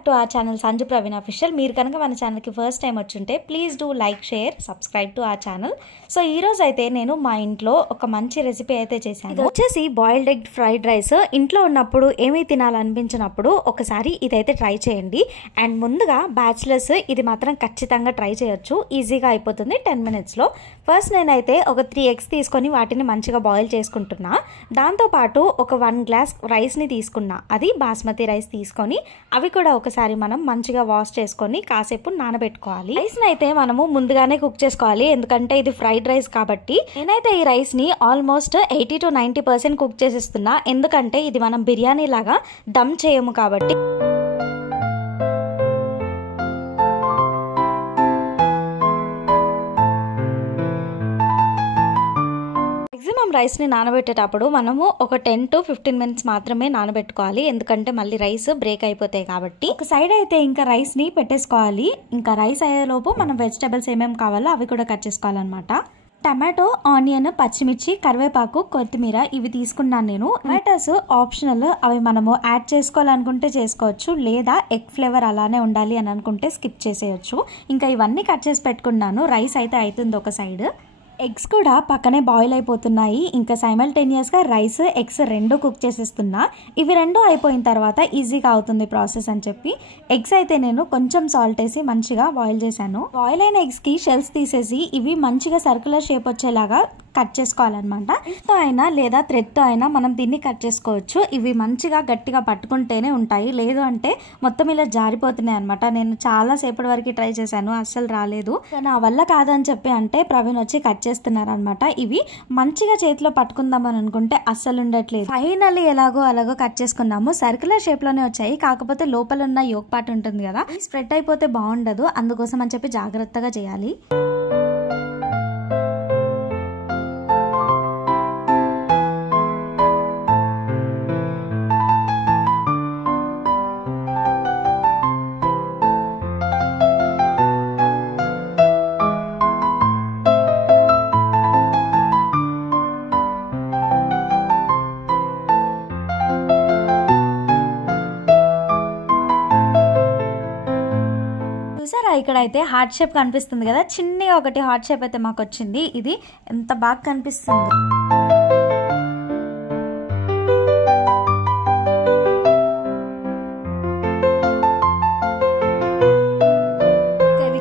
Back to our channel Sanju Praveen official. మీరు కనుక మన ఛానల్కి ఫస్ట్ టైం వచ్చుంటే please do like, share, subscribe to our channel. So ఈరోజు అయితే నేను మా ఇంట్లో ఒక మంచి రెసిపీ అయితే చేశాను. ఇది వచ్చేసి బాయిల్డ్ ఎగ్ ఫ్రైడ్ రైస్. ఇంట్లో ఉన్నప్పుడు ఏమీ తినాలనిపించినప్పుడు ఒకసారి ఇదైతే ట్రై చేయండి. అండ్ ముందుగా బ్యాచిలర్స్ ఇది మాత్రం ఖచ్చితంగా ట్రై చేయొచ్చు, ఈజీగా అయిపోతుంది 10 minutesలో. ఫస్ట్ నేనైతే ఒక 3 eggs తీసుకొని వాటిని మంచిగా బాయిల్ చేసుకుంటున్నా. దాంతోపాటు ఒక 1 glass రైస్ని తీసుకున్నా. అది బాస్మతి రైస్ తీసుకొని అవి కూడా ఒకసారి మనం మంచిగా వాష్ చేసుకొని కాసేపు నానబెట్టుకోవాలి. రైస్ని అయితే మనము ముందుగానే కుక్ చేసుకోవాలి, ఎందుకంటే ఇది ఫ్రైడ్ రైస్ కాబట్టి. నేనైతే ఈ రైస్ని ఆల్మోస్ట్ 80 to 90% కుక్ చేసేస్తున్నా, ఎందుకంటే ఇది మనం బిర్యానీ లాగా దమ్ చేయము కాబట్టి. మ్యాక్సిమం రైస్ని నానబెట్టేటప్పుడు మనము ఒక 10 to 15 minutes మాత్రమే నానబెట్టుకోవాలి, ఎందుకంటే మళ్ళీ రైస్ బ్రేక్ అయిపోతాయి కాబట్టి. ఒక సైడ్ అయితే ఇంకా రైస్ని పెట్టేసుకోవాలి. ఇంకా రైస్ అయ్యేలోపు మనం వెజిటబుల్స్ ఏమేమి కావాలో అవి కూడా కట్ చేసుకోవాలన్నమాట. టమాటో, ఆనియన్, పచ్చిమిర్చి, కరివేపాకు, కొత్తిమీర ఇవి తీసుకున్నాను నేను. టమాటోస్ ఆప్షనల్, అవి మనము యాడ్ చేసుకోవాలనుకుంటే చేసుకోవచ్చు, లేదా ఎగ్ ఫ్లేవర్ అలానే ఉండాలి అని అనుకుంటే స్కిప్ చేసేయచ్చు. ఇంకా ఇవన్నీ కట్ చేసి పెట్టుకున్నాను. రైస్ అయితే అవుతుంది ఒక సైడ్. ఎగ్స్ కూడా పక్కనే బాయిల్ అయిపోతున్నాయి. ఇంకా సైమల్టేనియస్గా రైస్, ఎగ్స్ రెండు కుక్ చేసేస్తున్నా. ఇవి రెండు అయిపోయిన తర్వాత ఈజీగా అవుతుంది ప్రాసెస్ అని చెప్పి ఎగ్స్ అయితే నేను కొంచెం సాల్ట్ వేసి మంచిగా బాయిల్ చేశాను. బాయిల్ అయిన ఎగ్స్కి షెల్స్ తీసేసి ఇవి మంచిగా సర్క్యులర్ షేప్ వచ్చేలాగా కట్ చేసుకోవాలన్నమాట. తో అయినా లేదా థ్రెడ్తో అయినా మనం దీన్ని కట్ చేసుకోవచ్చు. ఇవి మంచిగా గట్టిగా పట్టుకుంటేనే ఉంటాయి, లేదు అంటే మొత్తం ఇలా జారిపోతున్నాయి అనమాట. నేను చాలా సేపటి వరకు ట్రై చేశాను, అస్సలు రాలేదు. నా వల్ల కాదని చెప్పి అంటే ప్రవీణ్ వచ్చి కట్ చేస్తున్నారు అనమాట. ఇవి మంచిగా చేతిలో పట్టుకుందామని అనుకుంటే అస్సలు ఉండట్లేదు. ఫైనల్లీ ఎలాగో అలాగో కట్ చేసుకున్నాము. సర్క్యులర్ షేప్ లోనే వచ్చాయి, కాకపోతే లోపల ఉన్న యోక్ పార్ట్ ఉంటుంది కదా, స్ప్రెడ్ అయిపోతే బాగుండదు, అందుకోసం అని చెప్పి జాగ్రత్తగా చేయాలి. ఇక్కడ అయితే హార్ట్ షేప్ కనిపిస్తుంది కదా, చిన్నగా ఒకటి హార్ట్ షేప్ అయితే మాకు వచ్చింది. ఇది ఎంత బాగా కనిపిస్తుంది.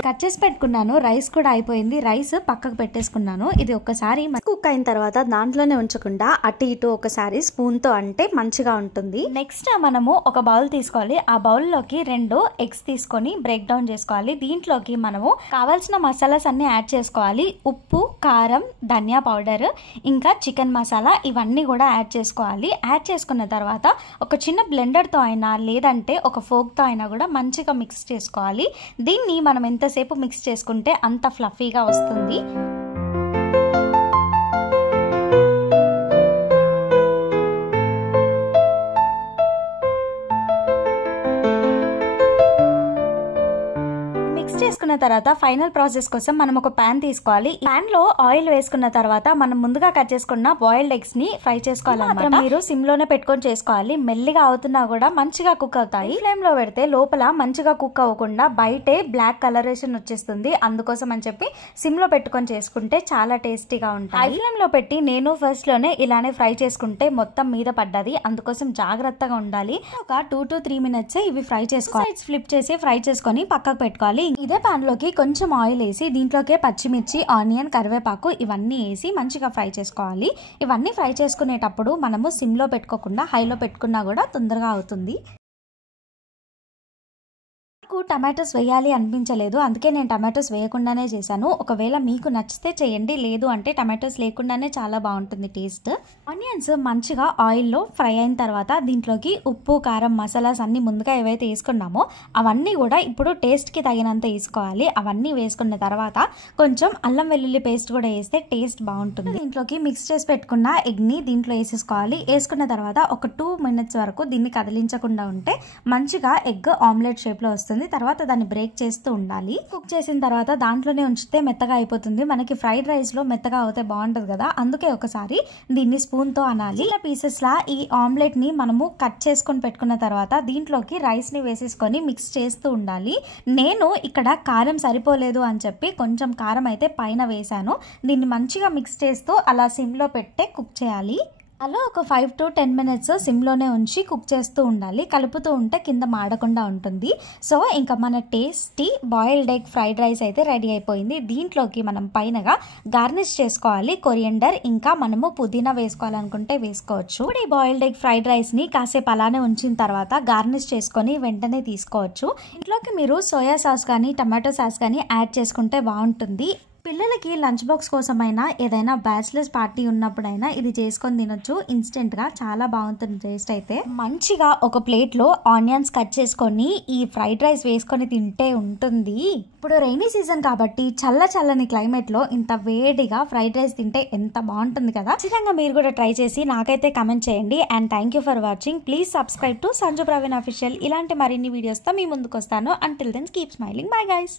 కట్ చేసి పెట్టుకున్నాను. రైస్ కూడా అయిపోయింది. రైస్ పక్కకు పెట్టేసుకున్నాను. ఇది ఒక్కసారి కుక్ అయిన తర్వాత దాంట్లోనే ఉంచకుండా అటు ఇటు ఒకసారి స్పూన్తో అంటే మంచిగా ఉంటుంది. నెక్స్ట్ మనము ఒక బౌల్ తీసుకోవాలి. ఆ బౌల్లోకి 2 eggs తీసుకొని బ్రేక్ డౌన్ చేసుకోవాలి. దీంట్లోకి మనము కావాల్సిన మసాలాస్ అన్ని యాడ్ చేసుకోవాలి. ఉప్పు, కారం, ధనియా పౌడర్, ఇంకా చికెన్ మసాలా ఇవన్నీ కూడా యాడ్ చేసుకోవాలి. యాడ్ చేసుకున్న తర్వాత ఒక చిన్న బ్లెండర్తో అయినా లేదంటే ఒక ఫోక్తో అయినా కూడా మంచిగా మిక్స్ చేసుకోవాలి. దీన్ని మనం ఎంతసేపు మిక్స్ చేసుకుంటే అంత ఫ్లఫీగా వస్తుంది. చేసుకున్న తర్వాత ఫైనల్ ప్రాసెస్ కోసం మనం ఒక ప్యాన్ తీసుకోవాలి. ప్యాన్ లో ఆయిల్ వేసుకున్న తర్వాత మనం ముందుగా కట్ చేసుకున్న బాయిల్డ్ ఎగ్స్ ని ఫ్రై చేసుకోవాలన్నమాట. మీరు సిమ్ లోనే పెట్టుకొని చేసుకోవాలి. మెల్లిగా అవుతున్నా కూడా మంచిగా కుక్ అవుతాయి. ఫ్లేమ్ లో పెడితే లోపల మంచిగా కుక్ అవ్వకుండా బయటే బ్లాక్ కలరేషన్ వచ్చేస్తుంది. అందుకోసం అని చెప్పి సిమ్ లో పెట్టుకొని చేసుకుంటే చాలా టేస్టీగా ఉంటాయి. హై ఫ్లేమ్ లో పెట్టి నేను ఫస్ట్ లోనే ఇలానే ఫ్రై చేసుకుంటే మొత్తం మీద పడ్డది, అందుకోసం జాగ్రత్తగా ఉండాలి. ఒక 2 to 3 minutes ఇవి ఫ్రై చేసుకోవాలి. ఫ్లిప్ చేసి ఫ్రై చేసుకొని పక్కకు పెట్టుకోవాలి. ఇదే పాన్ లోకి కొంచెం ఆయిల్ వేసి దీంట్లోకి పచ్చిమిర్చి, ఆనియన్, కరివేపాకు ఇవన్నీ వేసి మంచిగా ఫ్రై చేసుకోవాలి. ఇవన్నీ ఫ్రై చేసుకునేటప్పుడు మనము సిమ్ లో పెట్టుకోకుండా హైలో పెట్టుకున్నా కూడా తొందరగా అవుతుంది. నాకు టమాటోస్ వేయాలి అనిపించలేదు, అందుకే నేను టమాటోస్ వేయకుండానే చేశాను. ఒకవేళ మీకు నచ్చితే చేయండి, లేదు అంటే టమాటోస్ లేకుండానే చాలా బాగుంటుంది టేస్ట్. ఆనియన్స్ మంచిగా ఆయిల్లో ఫ్రై అయిన తర్వాత దీంట్లోకి ఉప్పు, కారం, మసాలాస్ అన్ని ముందుగా ఏవైతే వేసుకున్నామో అవన్నీ కూడా ఇప్పుడు టేస్ట్కి తగినంత వేసుకోవాలి. అవన్నీ వేసుకున్న తర్వాత కొంచెం అల్లం వెల్లుల్లి పేస్ట్ కూడా వేస్తే టేస్ట్ బాగుంటుంది. దీంట్లోకి మిక్స్ చేసి పెట్టుకున్న ఎగ్ని దీంట్లో వేసేసుకోవాలి. వేసుకున్న తర్వాత ఒక 2 minutes వరకు దీన్ని కదిలించకుండా ఉంటే మంచిగా ఎగ్ ఆమ్లెట్ షేప్లో వస్తుంది. తర్వాత దాన్ని బ్రేక్ చేస్తూ ఉండాలి. కుక్ చేసిన తర్వాత దాంట్లోనే ఉంచితే మెత్తగా అయిపోతుంది. మనకి ఫ్రైడ్ రైస్ లో మెత్తగా అవుతే బాగుంటది కదా, అందుకే ఒకసారి దీన్ని స్పూన్ తో అనాలి. ఇలా పీసెస్ లా ఈ ఆమ్లెట్ ని మనము కట్ చేసుకొని పెట్టుకున్న తర్వాత దీంట్లోకి రైస్ ని వేసేసుకొని మిక్స్ చేస్తూ ఉండాలి. నేను ఇక్కడ కారం సరిపోలేదు అని చెప్పి కొంచెం కారం అయితే పైన వేసాను. దీన్ని మంచిగా మిక్స్ చేస్తూ అలా సిమ్ లో పెట్టే కుక్ చేయాలి. అలా ఒక 5 to 10 minutes సిమ్లోనే ఉంచి కుక్ చేస్తూ ఉండాలి. కలుపుతూ ఉంటే కింద మాడకుండా ఉంటుంది. సో ఇంకా మన tasty boiled egg fried rice అయితే రెడీ అయిపోయింది. దీంట్లోకి మనం పైనగా గార్నిష్ చేసుకోవాలి. కొరియండర్ ఇంకా మనము పుదీనా వేసుకోవాలనుకుంటే వేసుకోవచ్చు. ఇప్పుడు ఈ బాయిల్డ్ ఎగ్ ఫ్రైడ్ రైస్ని కాసేపు అలానే ఉంచిన తర్వాత గార్నిష్ చేసుకొని వెంటనే తీసుకోవచ్చు. ఇంట్లోకి మీరు సోయా సాస్ కానీ టమాటో సాస్ కానీ యాడ్ చేసుకుంటే బాగుంటుంది. పిల్లలకి లంచ్ బాక్స్ కోసమైనా ఏదైనా బ్యాచిలర్స్ పార్టీ ఉన్నప్పుడైనా ఇది చేసుకొని తినొచ్చు. ఇన్స్టెంట్ గా చాలా బాగుంటుంది. టేస్ట్ అయితే మంచిగా ఒక ప్లేట్ లో ఆనియన్స్ కట్ చేసుకొని ఈ ఫ్రైడ్ రైస్ వేసుకొని తింటే ఉంటుంది. ఇప్పుడు రైనీ సీజన్ కాబట్టి చల్లని క్లైమేట్ లో ఇంత వేడిగా ఫ్రైడ్ రైస్ తింటే ఎంత బాగుంటుంది కదా. ఖచ్చితంగా మీరు కూడా ట్రై చేసి నాకైతే కమెంట్ చేయండి. And thank you for watching. Please subscribe to Sanju Praveen official. ఇలాంటి మరిన్ని వీడియోస్ తో మీ ముందుకు వస్తాను. Until then keep smiling. Bye guys.